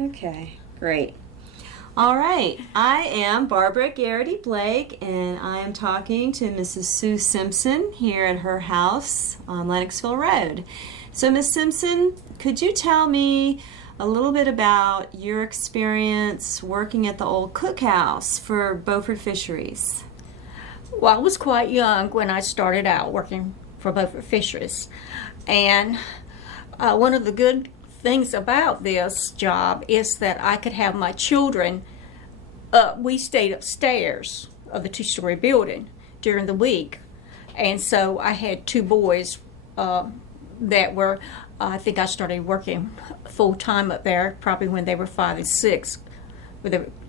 Okay, great. All right, I am Barbara Garrity-Blake, and I am talking to Mrs. Sue Simpson here at her house on Lennoxville Road. So, Miss Simpson, could you tell me a little bit about your experience working at the old cookhouse for Beaufort Fisheries? Well, I was quite young when I started out working for Beaufort Fisheries, and one of the good things about this job is that I could have my children. We stayed upstairs of the two-story building during the week, and so I had two boys that were. I think I started working full time up there probably when they were 5 and 6.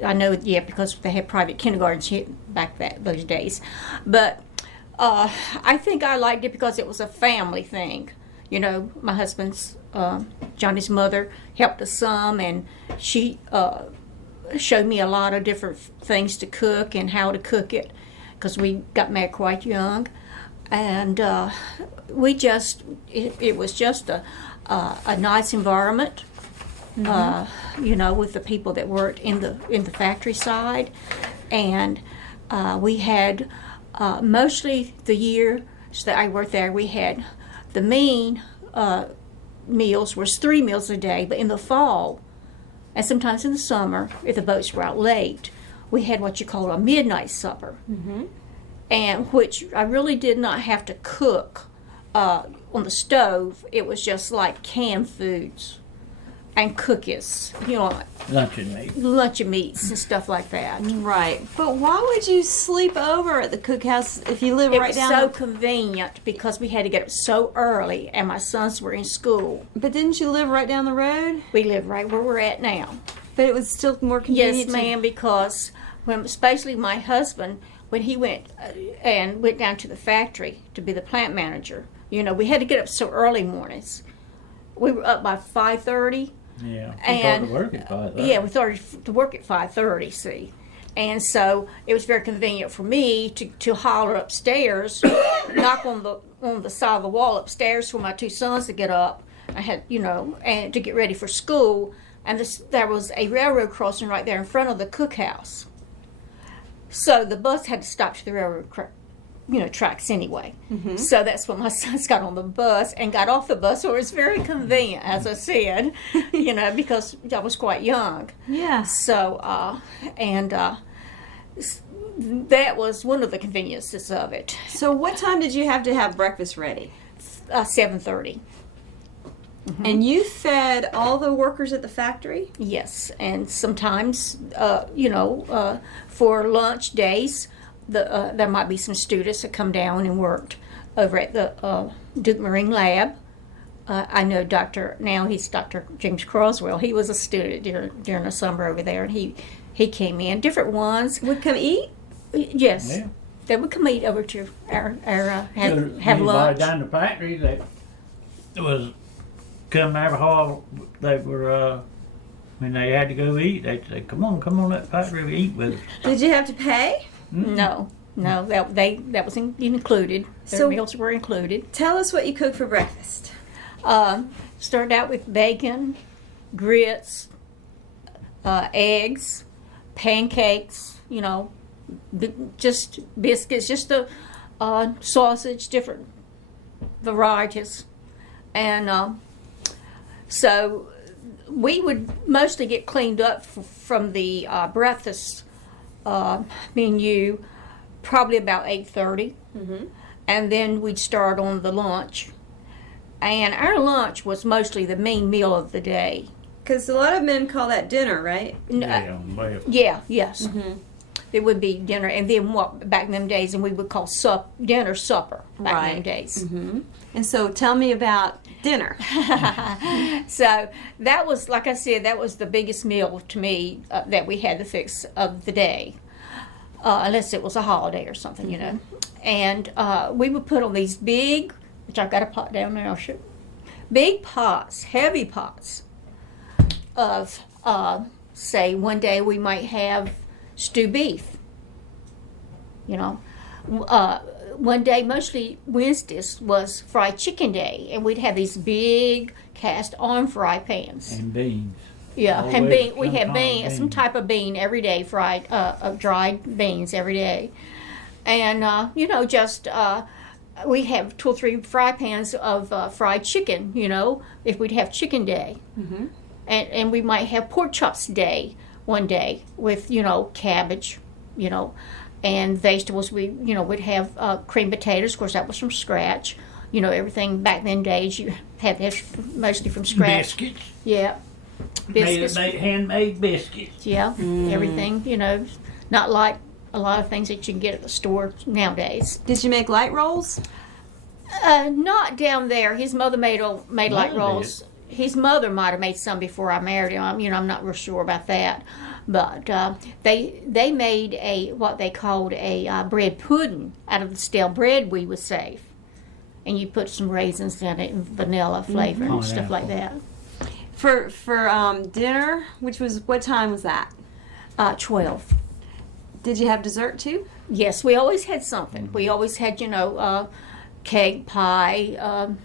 I know, because they had private kindergartens back those days. But I think I liked it because it was a family thing. You know, my husband's, Johnny's mother helped us some, and she showed me a lot of different things to cook and how to cook it, because we got married quite young. And it was just a nice environment. You know, with the people that worked in the factory side, and we had mostly the year that I worked there, we had the main meals was 3 meals a day, but in the fall and sometimes in the summer, if the boats were out late, we had what you call a midnight supper, and which I really did not have to cook on the stove. It was just like canned foods and cookies, you know, lunch and meats and stuff like that. Right. But why would you sleep over at the cookhouse if you live right down? It was so convenient because we had to get up so early, and my sons were in school. But didn't you live right down the road? We live right where we're at now. But it was still more convenient. Yes, ma'am, because especially my husband, when he went down to the factory to be the plant manager, you know, we had to get up so early mornings. We were up by 5:30. Yeah, and we started to work at 5:30. Yeah, we started to work at 5:30. See, and so it was very convenient for me to holler upstairs, knock on the side of the wall upstairs for my two sons to get up. I had, you know, and to get ready for school. And there was a railroad crossing right there in front of the cookhouse, so the bus had to stop to the railroad tracks anyway. So that's when my sons got on the bus and got off the bus. So it was very convenient, as I said, you know, because I was quite young. Yeah. So, that was one of the conveniences of it. So what time did you have to have breakfast ready? 7:30. And you fed all the workers at the factory? Yes, and sometimes, for lunch days, there might be some students that come down and worked over at the Duke Marine Lab. I know he's Dr. James Croswell. He was a student during the summer over there, and he came in. Different ones would come eat. Yes, Yeah. They would come eat over to our have Anybody lunch. down the factory that was come every hall, they were when they had to go eat, they'd say, come on that factory, eat with us. Did you have to pay? No, that was included. Their meals were included. Tell us what you cooked for breakfast. Started out with bacon, grits, eggs, pancakes, you know, just biscuits, just a sausage, different varieties. And so we would mostly get cleaned up from the breakfast menu probably about 8:30, and then we'd start on the lunch. And our lunch was mostly the main meal of the day. Because a lot of men call that dinner, right? Yes. It would be dinner, and then what back in them days, and we would call dinner supper back in them days. And so tell me about dinner. So that was, like I said, that was the biggest meal to me that we had to fix of the day, unless it was a holiday or something, you know. And we would put on these big, which I've got a pot down there, I'll show you, big pots, heavy pots of, say, one day we might have stew beef, you know. One day, mostly Wednesdays, was fried chicken day, and we'd have these big cast iron fry pans. And beans. Yeah, and Always we some have kind of bean, some bean. type of bean every day, fried, dried beans every day. And, just, we have 2 or 3 fry pans of fried chicken, if we'd have chicken day. Mm-hmm. And we might have pork chops day one day with, cabbage, and vegetables. We'd have creamed potatoes. Of course, that was from scratch. Everything back then days, you had this mostly from scratch. Biscuits. Yeah. Biscuits. Handmade biscuits. Yeah, everything, not like a lot of things that you can get at the store nowadays. Did you make light rolls? Not down there. His mother made light Mother rolls. His mother might have made some before I married him. I'm not real sure about that. But they made what they called a bread pudding out of the stale bread we would save. And you put some raisins in it and vanilla flavor and stuff like that. For dinner, what time was that? 12. Did you have dessert too? Yes, we always had something. We always had, cake, pie,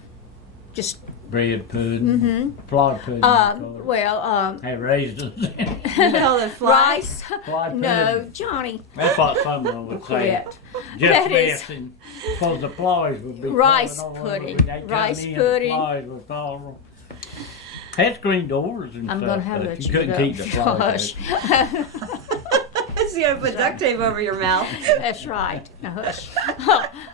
just Bread pudding. Flawed pudding. had raisins in it. You call it rice. Flawed No, pudding. Johnny. That's what someone would say. Quit. Just That is- messing. Because the flies would be Rice crawling all pudding. over. They'd come Rice in, pudding. The flies would fall. Had screen doors and I'm stuff. going to have but to you couldn't keep the flies. Hush. So you gotta put duct tape over your mouth. That's right. Now hush.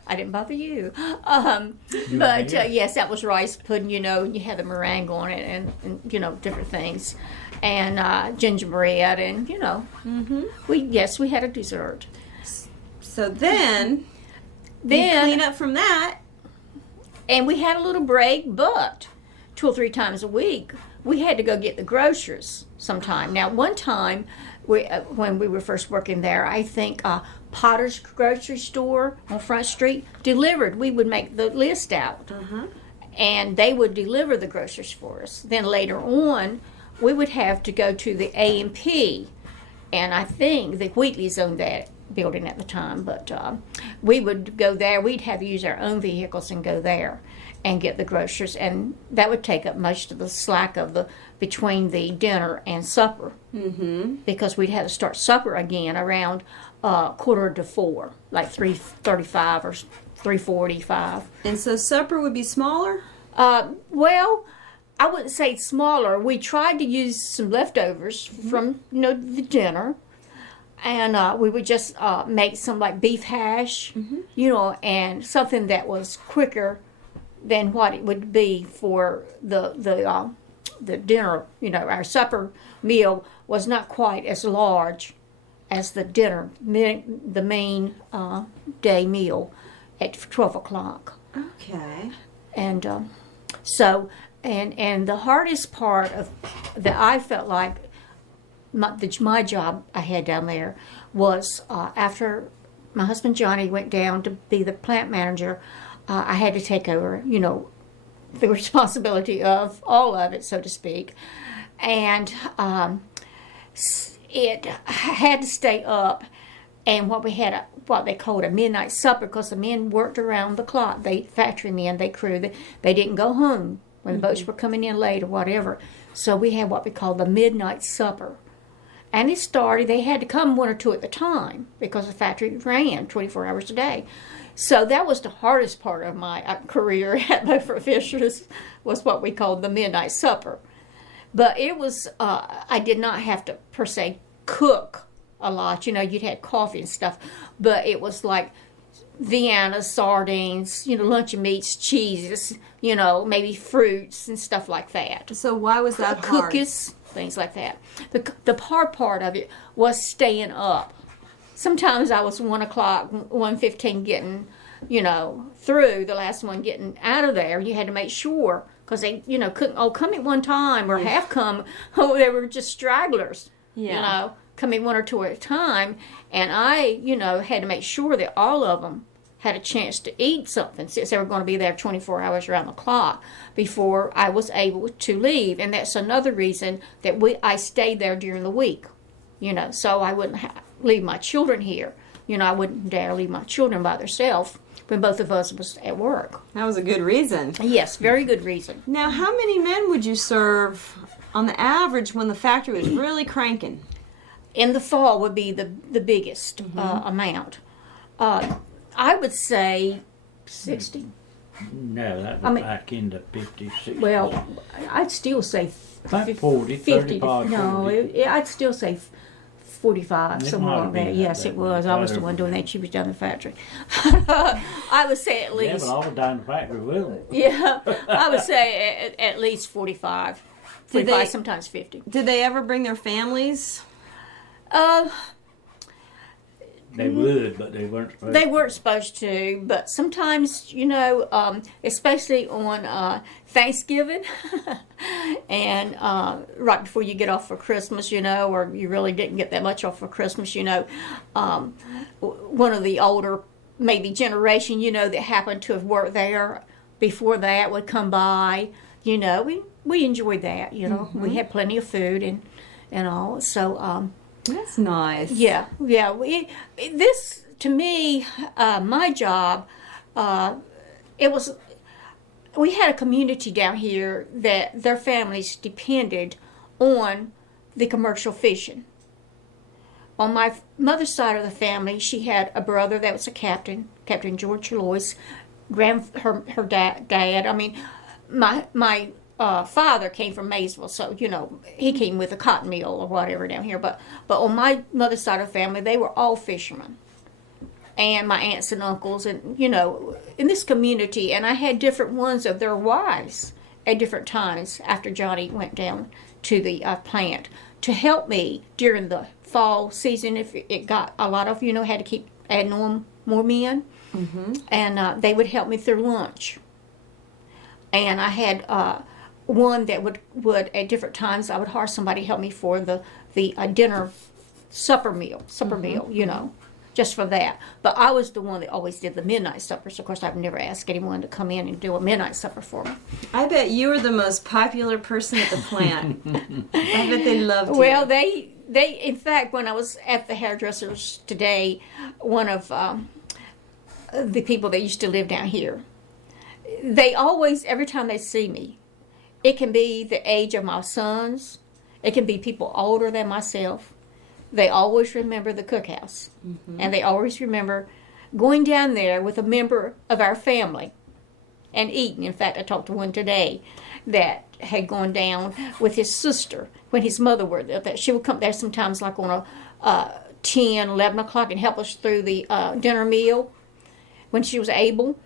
I didn't bother you. You But did. yes, that was rice pudding, and you had the meringue on it and different things. And gingerbread and, we had a dessert. So then you Then, clean up from that. and we had a little break, but 2 or 3 times a week, we had to go get the groceries sometime. Now, one time, when we were first working there, I think Potter's grocery store on Front Street delivered. We would make the list out, and they would deliver the groceries for us. Then later on, we would have to go to the A&P, and I think the Wheatleys owned that building at the time, but we would go there. We'd have to use our own vehicles and go there and get the groceries, and that would take up most of the slack of between the dinner and supper, because we'd have to start supper again around 3:45, like 3:35 or 3:45. And so supper would be smaller? Well, I wouldn't say smaller. We tried to use some leftovers from the dinner, and we would just make some like beef hash, and something that was quicker than what it would be for the dinner. Our supper meal was not quite as large as the dinner, the main day meal at 12 o'clock. Okay. And so the hardest part of that I felt like my job I had down there was after my husband Johnny went down to be the plant manager, I had to take over, the responsibility of all of it, so to speak. And it had to stay up. And what they called a midnight supper, because the men worked around the clock. Factory men, crew. They didn't go home when the boats were coming in late or whatever. So we had what we called the midnight supper. And it started, they had to come 1 or 2 at a time because the factory ran 24 hours a day. So that was the hardest part of my career at Beaufort Fisheries, was what we called the midnight supper. But it was, I did not have to, per se, cook a lot. You'd had coffee and stuff. But it was like Vienna sardines, luncheon meats, cheeses, maybe fruits and stuff like that. So why was that hard? Cookies, things like that. The hard part of it was staying up. Sometimes I was 1 o'clock, 1:15 getting, through, the last one getting out of there. You had to make sure, because they, couldn't all come at one time or half come. Oh, they were just stragglers, coming 1 or 2 at a time. And I, had to make sure that all of them had a chance to eat something, since they were going to be there 24 hours around the clock before I was able to leave. And that's another reason that I stayed there during the week, so I wouldn't leave my children here. I wouldn't dare leave my children by themselves when both of us was at work. That was a good reason. Yes, very good reason. Now, how many men would you serve on the average, when the factory was really cranking? In the fall would be the biggest amount. I would say 60. No, that was back into 50, 60. Well, I'd still say about 40, 35, no, 40. I'd still say 45, It somewhere might along have there. been Yes, that it was. I was the way. one doing that. She was down in the factory. I would say at Yeah, least. but I was down in the factory with them. Yeah, I would say at least 45. 45, sometimes 50. Did they ever bring their families? They would, but they weren't supposed They weren't supposed to, but sometimes, especially on Thanksgiving and right before you get off for Christmas, or you really didn't get that much off for Christmas, one of the older, maybe generation, that happened to have worked there before that would come by. We enjoyed that, We had plenty of food and all, so... That's nice. Yeah. This, to me, my job, we had a community down here that their families depended on the commercial fishing. On my mother's side of the family, she had a brother that was a captain, Captain George Lois, her dad. I mean, my father came from Maysville, so he came with a cotton mill or whatever down here. But on my mother's side of the family, they were all fishermen, and my aunts and uncles, and in this community. And I had different ones of their wives at different times after Johnny went down to the plant to help me during the fall season if it got a lot of had to keep adding on more men, and they would help me through lunch. And I had one that would at different times I would hire somebody to help me for the dinner supper meal, just for that. But I was the one that always did the midnight suppers. Of course, I've never asked anyone to come in and do a midnight supper for me. I bet you were the most popular person at the plant. I bet they loved you. Well, they in fact, when I was at the hairdressers today, one of the people that used to live down here, they always, every time they see me, it can be the age of my sons, it can be people older than myself, they always remember the cookhouse. And they always remember going down there with a member of our family and eating. In fact, I talked to one today that had gone down with his sister when his mother were there. That she would come there sometimes like on a 10, 11 o'clock and help us through the dinner meal when she was able.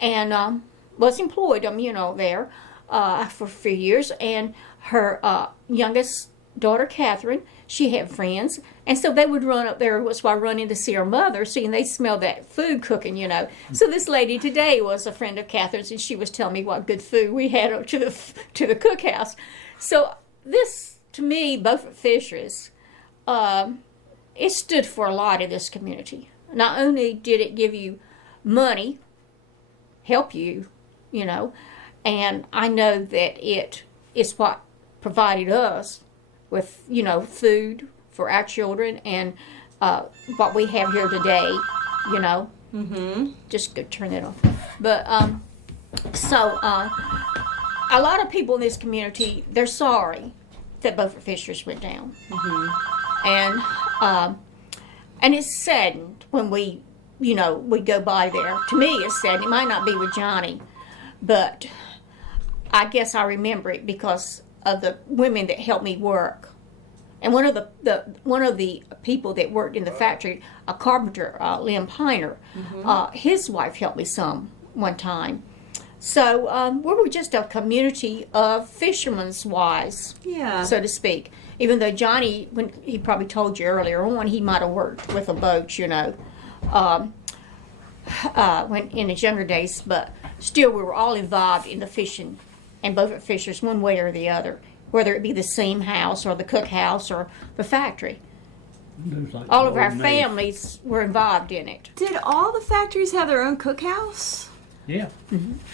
And was employed, there for a few years. And her youngest daughter, Catherine, she had friends. And so they would run up there, was why I run in to see her mother, seeing they smelled that food cooking, So this lady today was a friend of Catherine's, and she was telling me what good food we had up to the cookhouse. So this, to me, Beaufort Fisheries, it stood for a lot in this community. Not only did it give you money, help you, and I know that it is what provided us with, food for our children and what we have here today, Just go turn that off. But, so, a lot of people in this community, they're sorry that Beaufort Fisheries went down. And it's saddened when we go by there. To me, it's sad. It might not be with Johnny, but I guess I remember it because of the women that helped me work. And one of the people that worked in the factory, a carpenter, Lynn Piner, his wife helped me some one time. So we were just a community of fishermen's wives, so to speak. Even though Johnny, when he probably told you earlier on, he might have worked with a boat, when in his younger days, but still we were all involved in the fishing and Beaufort Fisheries one way or the other, whether it be the seam house or the cookhouse or the factory. like All of our old families were involved in it. Did all the factories have their own cookhouse? Yeah.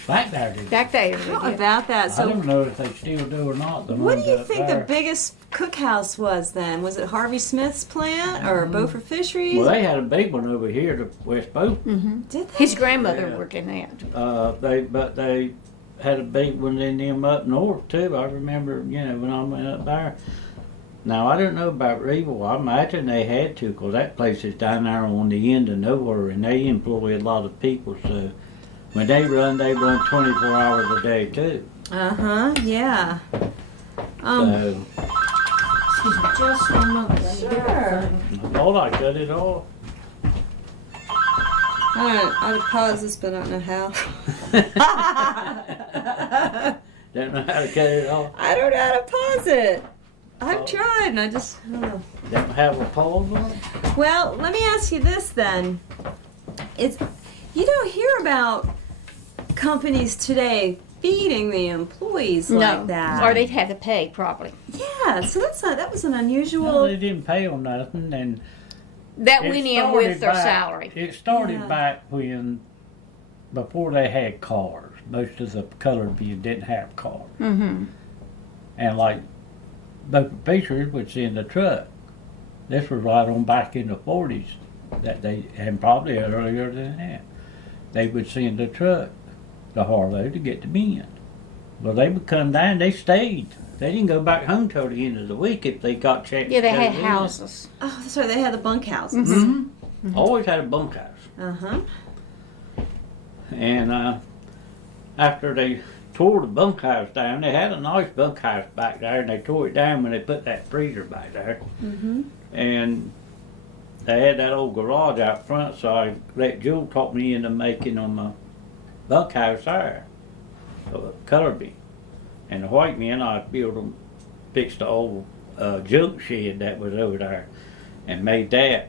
Back there did. Back there. How yeah. about that? I So, don't know if they still do or not. what do you think the biggest cookhouse was then? Was it Harvey Smith's plant or Beaufort Fisheries? Well, they had a big one over here to West Beaufort. Did they? His grandmother Yeah. worked in that. They had a big one in them up north too. I remember, when I went up there. Now, I don't know about Reeville. I imagine they had to, 'cause that place is down there on the end of nowhere, and they employ a lot of people. So when they run 24 hours a day too. Yeah. So Excuse me, just one moment. Let me get Sure. everything. I thought I cut it off. I'd pause this, but I don't know how. Don't know how to cut it off. I don't know how to pause it. I've tried, and I just. Oh. Don't have a pause on it. Well, let me ask you this then. You don't hear about companies today feeding the employees like that. Or they'd have to pay properly. Yeah, so that was an unusual. No, they didn't pay them nothing, and That it went in with their started back- salary. It started Yeah. back before they had cars. Most of the colored people didn't have cars. Mm-hmm. And like Beaufort Fisheries would send a truck. This was right on back in the 40s, and probably earlier than that. They would send a truck to Harlow to get the men. Well, they would come down, they stayed. They didn't go back home till the end of the week if they got checked. Yeah, they had houses. Oh, that's right. They had the bunkhouses. Mm-hmm. Always had a bunkhouse. And after they tore the bunkhouse down, they had a nice bunkhouse back there, and they tore it down when they put that freezer back there. And they had that old garage out front, so I let Jewel talk me into making them a bunkhouse there, a color beam. And the white men, I built them, fixed the old junk shed that was over there, and made that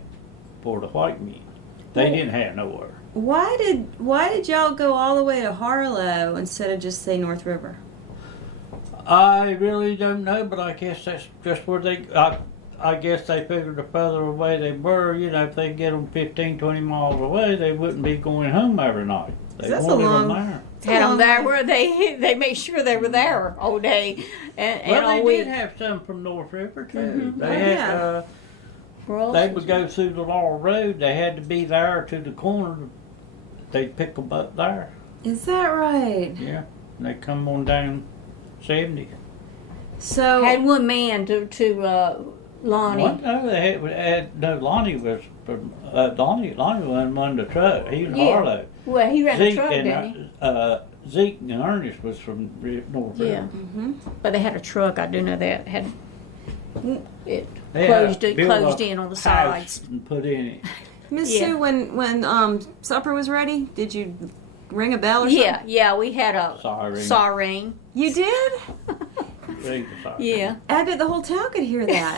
for the white men. They didn't have nowhere. Why did y'all go all the way to Harlow instead of just say North River? I really don't know, but I guess that's just where I guess they figured the further away they were, if they get them 15, 20 miles away, they wouldn't be going home every night. They That's a wanted long- them there. Had them there where they made sure they were there all day and Well, all they week. did have some from North River too. Mhm. They Oh, had, yeah. they would go through the Laurel Road. They had to be there to the corner. They'd pick them up there. Is that right? Yeah, and they come on down 70. So Had one man to Lonnie. One time they had no, Lonnie was from Lonnie wasn't on the truck. He was Yeah. Harlow. Well, he ran a Zeke truck, didn't he? and Zeke and Ernest was from North Yeah. River. But they had a truck. I do know that had it They closed built closed a in on the house sides. and put in it. Miss Yeah. Sue, when supper was ready, did you ring a bell or something? Yeah, we had a Siren. siren. You did? Yeah. I bet the whole town could hear that.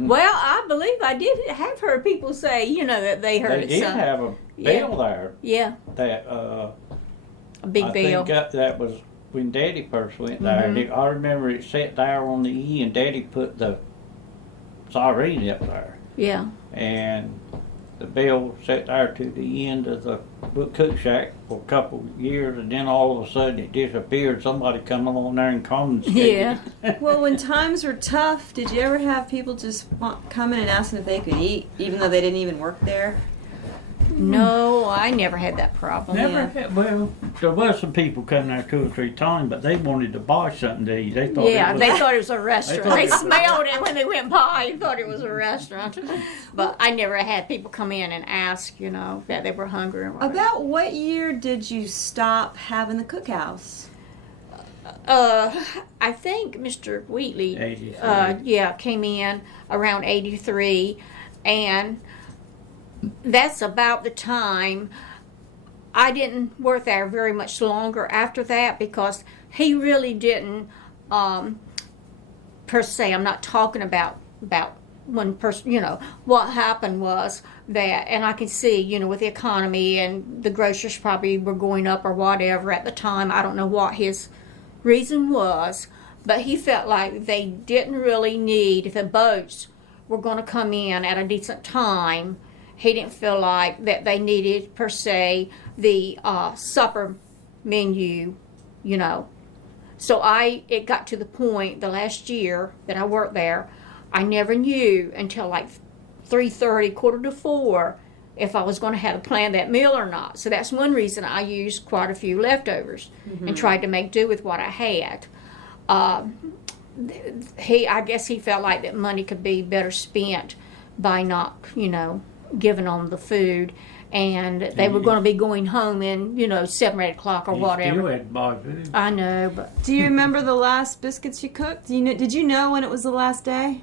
Well, I believe I did have heard people say, that they heard They it. did So, have a Yeah. bell there. yeah, That a big I bell. think that was when Daddy first went there. Mhm. I remember it sat there on the E, and Daddy put the siren up there, Yeah. and the bell sat there to the end of the cook shack for a couple of years, and then all of a sudden it disappeared. Somebody come along there and confiscated it. Well, when times were tough, did you ever have people just come in and ask them if they could eat, even though they didn't even work there? No, I never had that problem. Never Yeah. had, well, there was some people come there 2 or 3 times, but they wanted to buy something to eat. They thought Yeah, it was, they thought it was a restaurant. thought They it was- smelled it when they went by and thought it was a restaurant. But I never had people come in and ask, that they were hungry. Or whatever. About what year did you stop having the cookhouse? I think Mr. Wheatley, 83. came in around 83, and that's about the time. I didn't work there very much longer after that because he really didn't, per se. I'm not talking about one person. What happened was that, and I can see, with the economy and the groceries probably were going up or whatever at the time. I don't know what his reason was, but he felt like they didn't really need, if the boats were going to come in at a decent time, he didn't feel like that they needed per se the supper menu, So it got to the point the last year that I worked there, I never knew until like 3:30, 3:45, if I was going to have to plan that meal or not. So that's one reason I used quite a few leftovers and tried to make do with what I had. I guess he felt like that money could be better spent by not, giving them the food, and they were going to be going home in, 7 or 8 o'clock or whatever. Still had to buy food. I know, but Do you remember the last biscuits you cooked? Did you know when it was the last day?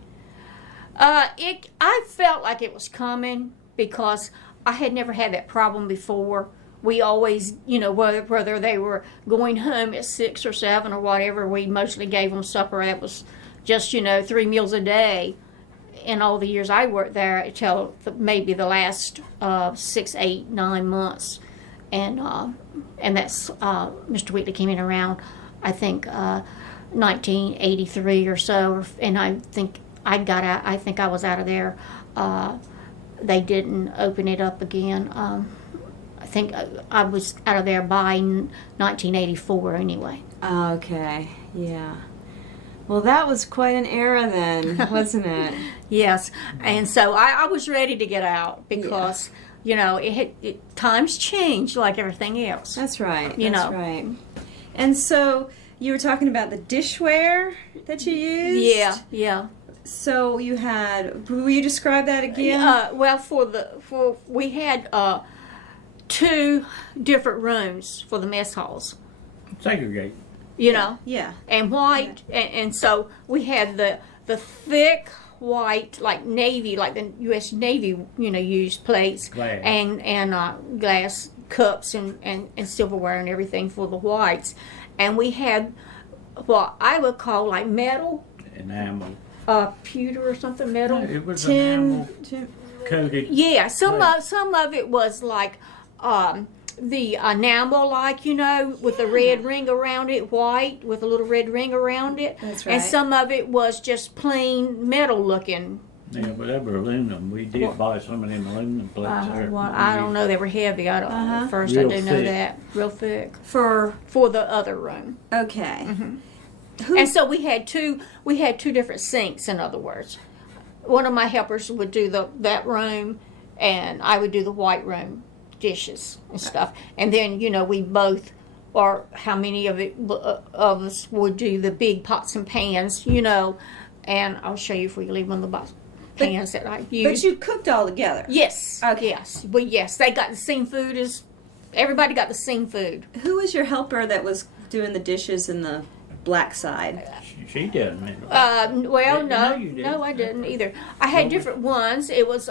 I felt like it was coming because I had never had that problem before. We always, whether they were going home at 6 or 7 or whatever, we mostly gave them supper. That was just, 3 meals a day. In all the years I worked there, until maybe the last 6, 8, 9 months, and that's Mr. Wheatley came in around, I think 1983 or so, and I think I got out. I think I was out of there. They didn't open it up again. I think I was out of there by 1984 anyway. Okay, yeah. Well, that was quite an era then, wasn't it? Yes, and so I was ready to get out because, times change like everything else. That's right. You That's know. right. And so you were talking about the dishware that you used? Yeah. So you had, will you describe that again? Well, we had 2 different rooms for the mess halls. Segregate. Yeah. And white, and so we had the thick white, like Navy, like the U.S. Navy, used plates, Glass. and glass cups and silverware and everything for the whites, and we had what I would call like metal, Enamel. pewter or something, metal. It was enamel coated. Yeah, some Right. of it was like the enamel, like with a red ring around it, white with a little red ring around it. That's right. And some of it was just plain metal looking. Yeah, but they were aluminum. We did buy some of them aluminum plates there. Well, I don't know, they were heavy. I don't. At first, Real I do know thick. that real thick For, for the other room. okay. And so we had two different sinks. In other words, one of my helpers would do that room, and I would do the white room dishes and stuff. And then we both, or how many of us would do the big pots and pans, and I'll show you if we leave one of the pans that I use. But you cooked all together? Yes. Okay. Yes. Well, yes, they got the same food as everybody got the same food. Who was your helper that was doing the dishes in the black side? She doesn't. Well, No, you didn't. no, I didn't either. I had different ones. It was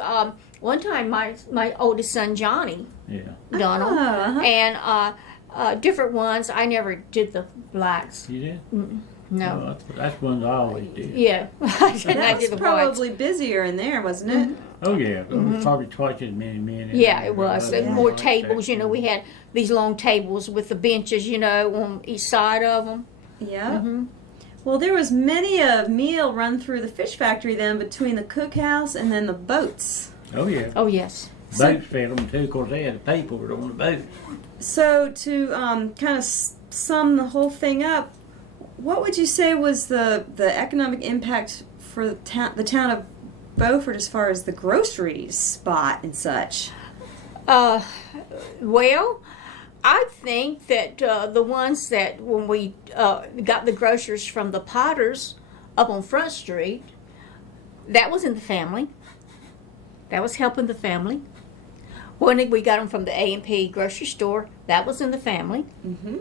one time my oldest son Johnny Yeah. Donald, Uh-huh. and different ones. I never did the blacks. You did? No. Well, that's one I always did. Yeah, I did That not do was the whites. probably busier in there, wasn't it? Oh, yeah. There was probably twice as many men. in Yeah, there it was. as And more like that. tables. We had these long tables with the benches, on each side of them. Yeah. Well, there was many a meal run through the fish factory then between the cookhouse and then the boats. Oh, yeah. Oh yes. Boats fed them, too. Of course, they had people on the boat. So to kind of sum the whole thing up, what would you say was the economic impact for the town of Beaufort as far as the groceries spot and such? Well, I think that the ones that when we got the groceries from the Potters up on Front Street, that was in the family. That was helping the family. When we got them from the A&P grocery store, that was in the family. Mm-hmm.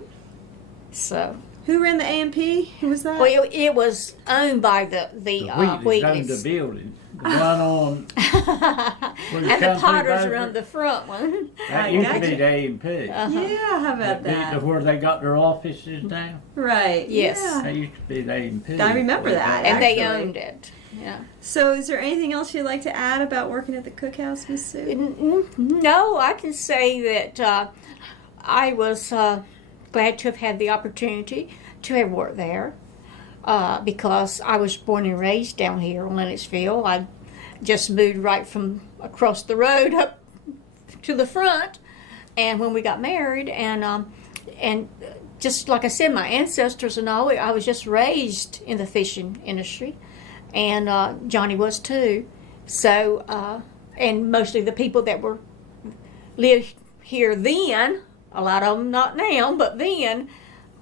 So, Who ran the A&P? Who was that? well, it was owned by the The Wheatley's owned the Wheatleys. building. The one on... And the Potters run the front one. That used to gotcha. be the A&P. Yeah, how about that? Where they got their offices now. Right. Yes. Yeah. That used to be the A&P. I remember that. And they Actually. owned it. Yeah. So is there anything else you'd like to add about working at the cookhouse, Miss Sue? No, I can say that I was glad to have had the opportunity to have worked there because I was born and raised down here in Lennoxville. I just moved right from across the road up to the front, and when we got married, and just like I said, my ancestors and all, I was just raised in the fishing industry. And Johnny was too. So, and mostly the people that were lived here then. A lot of them not now, but then,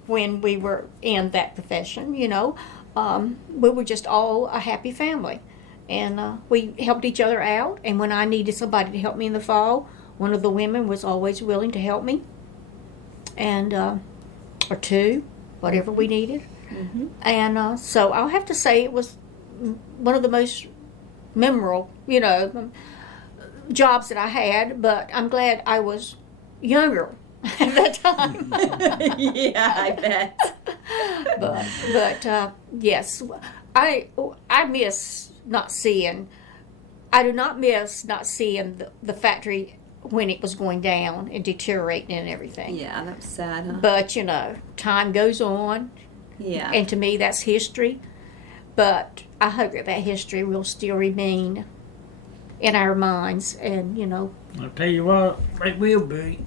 when we were in that profession, we were just all a happy family. And we helped each other out. And when I needed somebody to help me in the fall, one of the women was always willing to help me. And, or two, whatever we needed. Mm-hmm. And so I'll have to say it was one of the most memorable, jobs that I had. But I'm glad I was younger at that time. Yeah, I bet. But yes, I miss not seeing. I do not miss not seeing the factory when it was going down and deteriorating and everything. Yeah, that's sad, huh? But time goes on. Yeah. And to me, that's history. But I hope that history will still remain in our minds. And I'll tell you what, it will be.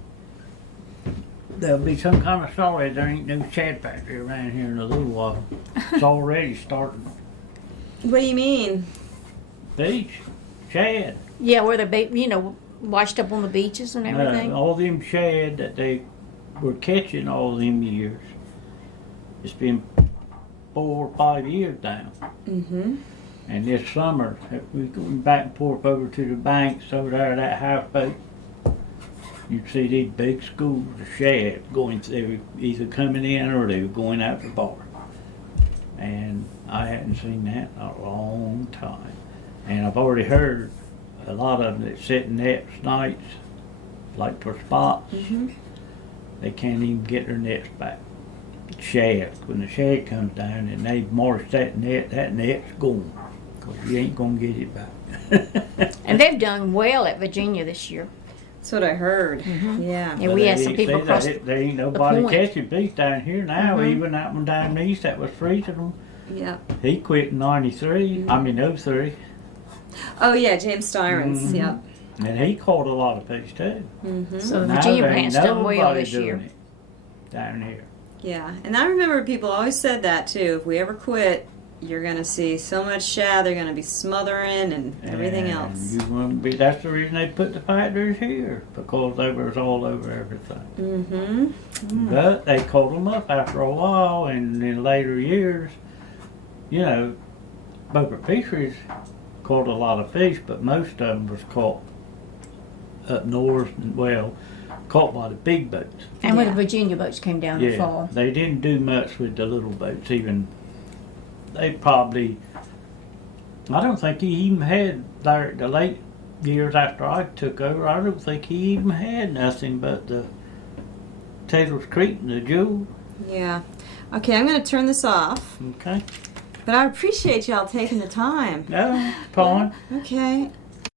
There'll be some kind of story. There ain't no shad factory around here in a little while. It's already starting. What do you mean? Beach, shad. yeah, where they washed up on the beaches and everything. All them shad that they were catching all them years. It's been 4 or 5 years now. Mm-hmm. And this summer, we going back and forth over to the banks over there at that houseboat. You'd see these big schools of shad going. They were either coming in or they were going out the bar. And I hadn't seen that in a long time. And I've already heard a lot of them that sit in nets nights, like for spots. Mm-hmm. They can't even get their nets back. Shad, when the shad comes down and they march that net's gone. Because you ain't going to get it back. And they've done well at Virginia this year. That's what I heard. Mm-hmm. Yeah. And we had some people across There ain't nobody point. catching fish down here now. Mhm. Even that one down east that was freezing them. Yeah. He quit in '93. I mean '03. Oh yeah, James Styrens. Mhm. Yep. And he caught a lot of fish too. Mm-hmm. So the Now Virginia there ain't plant's done well nobody this doing year. it down here. Yeah, and I remember people always said that too. If we ever quit, you're gonna see so much shad. They're gonna be smothering and everything And else. You wouldn't be, that's the reason they put the factories here, because they was all over everything. Mm-hmm. But they caught them up after a while, and in later years, Beaufort Fisheries caught a lot of fish, but most of them was caught up north, caught by the big boats. And when the Yeah. Virginia boats came down in the Yeah, fall. they didn't do much with the little boats. Even they probably, I don't think he even had the late years after I took over. I don't think he even had nothing but the Taylor's Creek and the Jewel. Yeah. Okay, I'm gonna turn this off. Okay, But I appreciate y'all taking the time. no, fine. Okay.